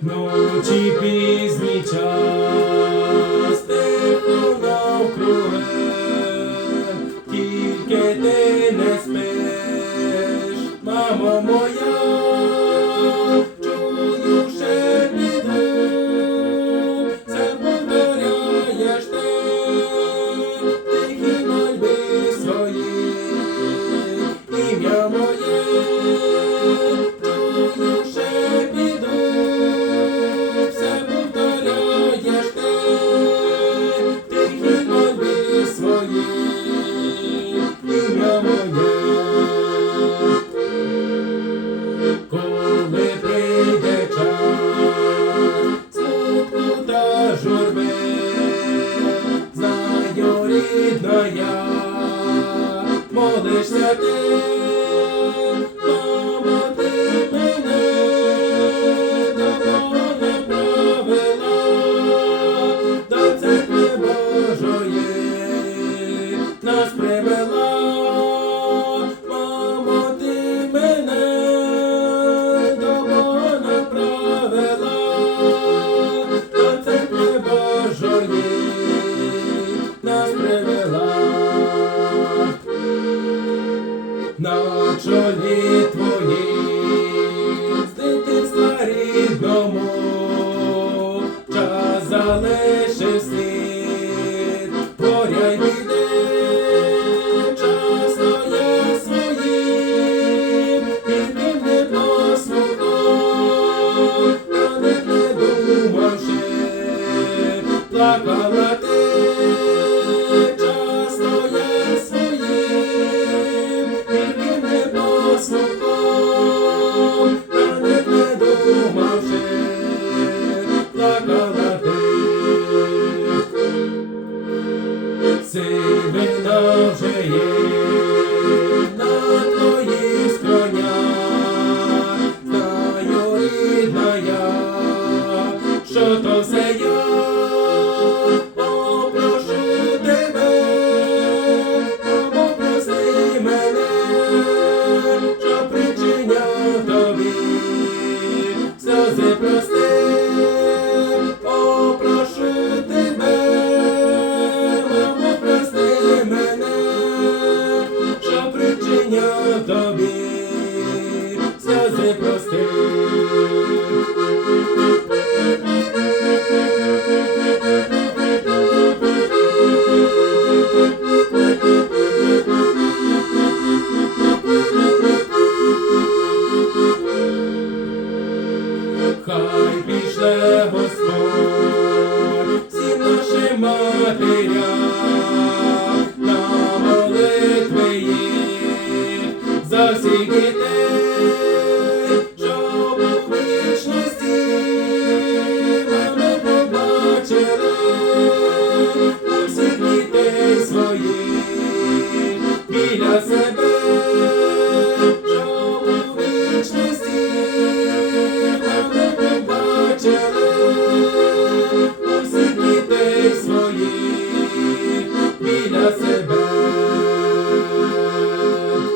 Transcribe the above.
No ci piznicia рідная, молишся ти, мама, ти мене, давно не правила, до церкви Божої нас привела. Lord. You. Та молитви їх за всіх дітей.